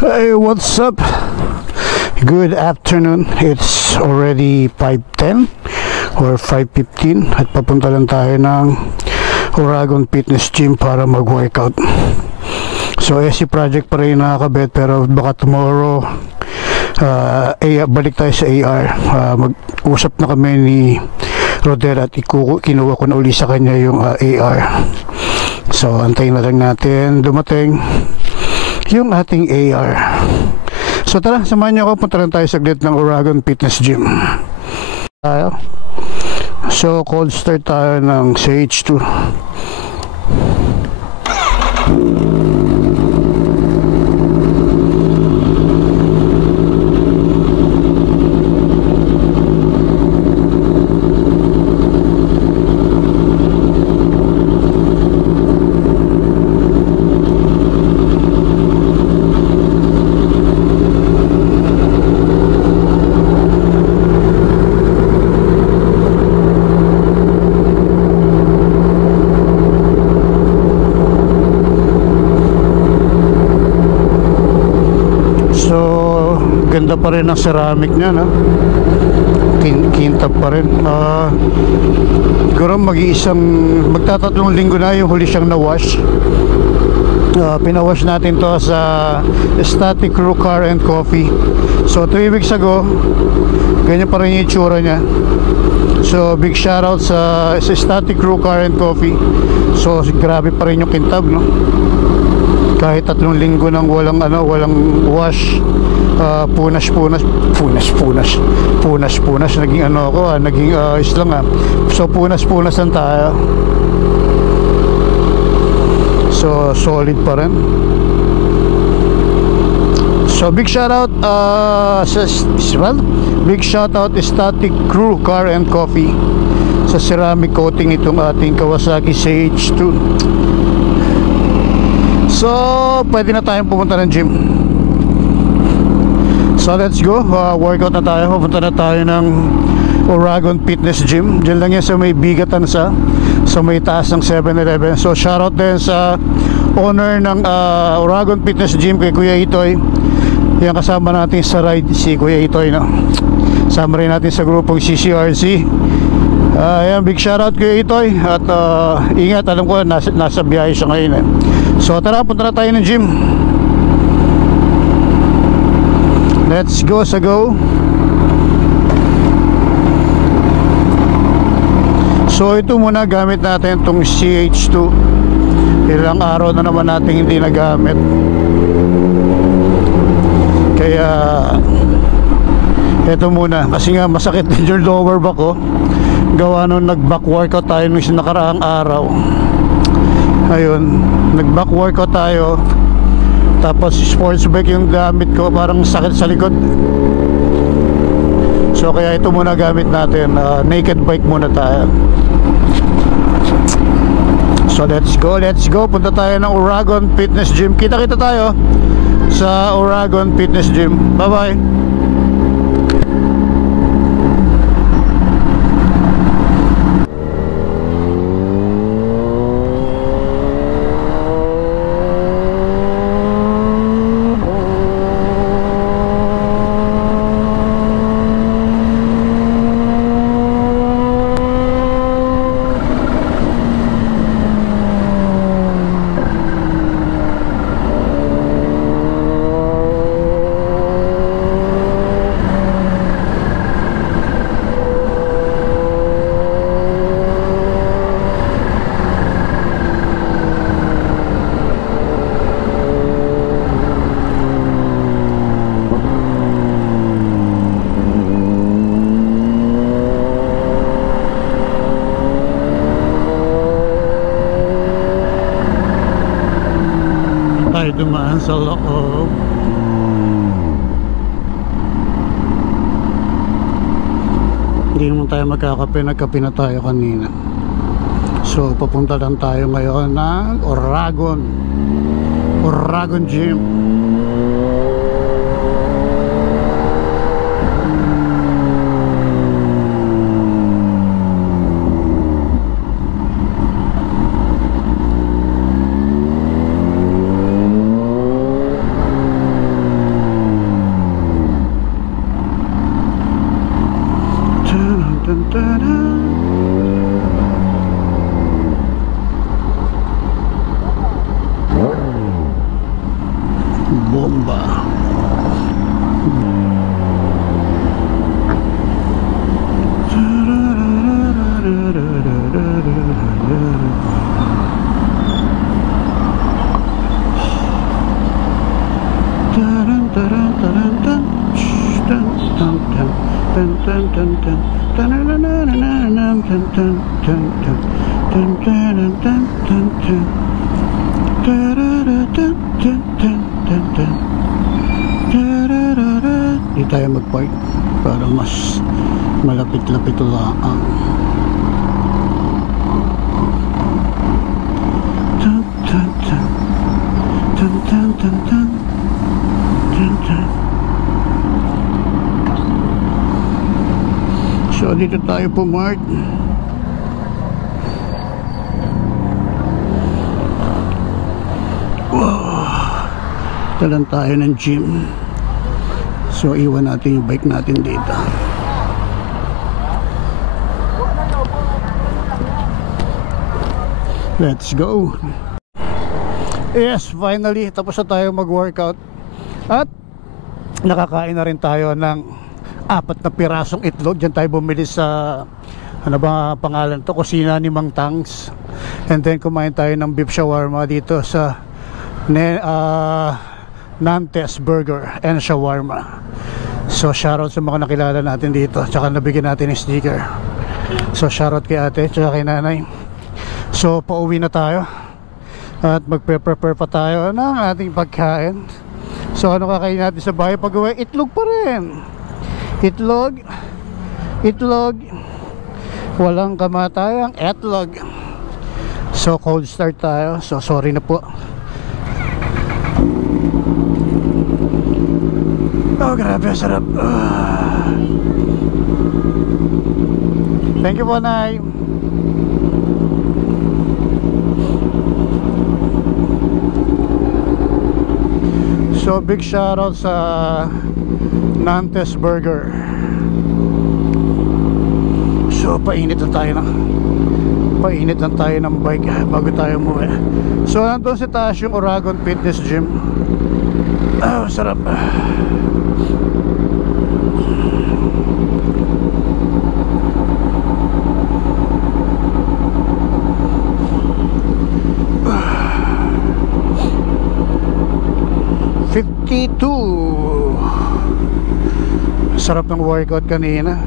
Hey, what's up? Good afternoon. It's already 5:10 or 5:15 at papunta lang tayo ng Uragon Fitness Gym para mag-workout. So SC project pa rin nakakabit, pero baka tomorrow balik tayo sa AR. Mag-usap na kami ni Rodel at kinuha ko na uli sa kanya yung AR. So antayin na lang natin dumating yung ating AR. So tara, samahan niyo ako, punta lang tayo saglit ng Uragon Fitness Gym. So cold start tayo ng CH2. Ganda pa rin ang ceramic niya, no? Kintab pa rin. Siguro magtatatlong linggo na yung huli siyang na-wash. Pinawash natin to sa Static Crew Car and Coffee. So 3 weeks ago, ganyan pa rin yung itsura niya. So big shoutout sa Static Crew Car and Coffee. So grabe pa rin yung kintab, no? Kahit 3 linggo nang walang wash. Punas naging naging islang so punas lang tayo. So solid pa rin. So big shout out big shout out Static Crew Car and Coffee sa ceramic coating itong ating Kawasaki CH2. So pwede na tayong pumunta ng gym. So let's go, workout na tayo. Pupunta na tayo ng Uragon Fitness Gym. Diyan lang yan sa may bigatan sa may taas ng 7-Eleven. So shoutout din sa owner ng Uragon Fitness Gym, kay Kuya Itoy. Yan, kasama natin sa ride si Kuya Itoy, no? Sama rin natin sa grupong CCRC. Yan, big shoutout Kuya Itoy. At ingat, alam ko nasa biyahe siya ngayon, eh. So tara, punta na tayo ng gym. Let's go sa go. So ito muna, gamit natin itong CH2. Ilang araw na naman natin hindi nagamit, kaya ito muna. Kasi nga masakit din yung lower back ko, gawa nung nag-back workout tayo nung nakaraang araw. Ayun, nag-back workout tayo, tapos sports bike yung gamit ko, parang sakit sa likod. So kaya ito muna gamit natin, naked bike muna tayo. So let's go, punta tayo ng Uragon Fitness Gym. Kita tayo sa Uragon Fitness Gym. Bye bye. sa loob. Hindi naman tayo magkakape, nagkape na tayo kanina. So papunta lang tayo ngayon ng Oragon Gym. Bomba. Di tayo mag-park para mas malapit-lapit lang. So dito tayo pumark. Talan tayo ng gym. So iwan natin yung bike natin dito. Let's go. Yes, finally tapos na tayo mag-workout. At nakakain na rin tayo ng 4 na pirasong itlog. Diyan tayo bumili sa, ano ba pangalan to, kusina ni Mang Tangs. And then kumain tayo ng beef shawarma dito sa Nantes Burger and Shawarma. So shoutout sa mga nakilala natin dito, tsaka nabigyan natin ng sticker. So shoutout kay ate tsaka kay nanay. So pauwi na tayo at magpe-prepare pa tayo ng ating pagkain. So ano kakain natin sa bahay pag uwi? Itlog pa rin. Itlog, walang kamatayang itlog. So cold start tayo. So sorry na po. Oh grabe, sarap. Thank you po, Nay. So big shoutout sa Nantes Burger. So painit lang tayo ng bike bago tayo umuwi. So nandun sa taas yung Oragon Fitness Gym. Oh, sarap. Sarap ng workout kanina.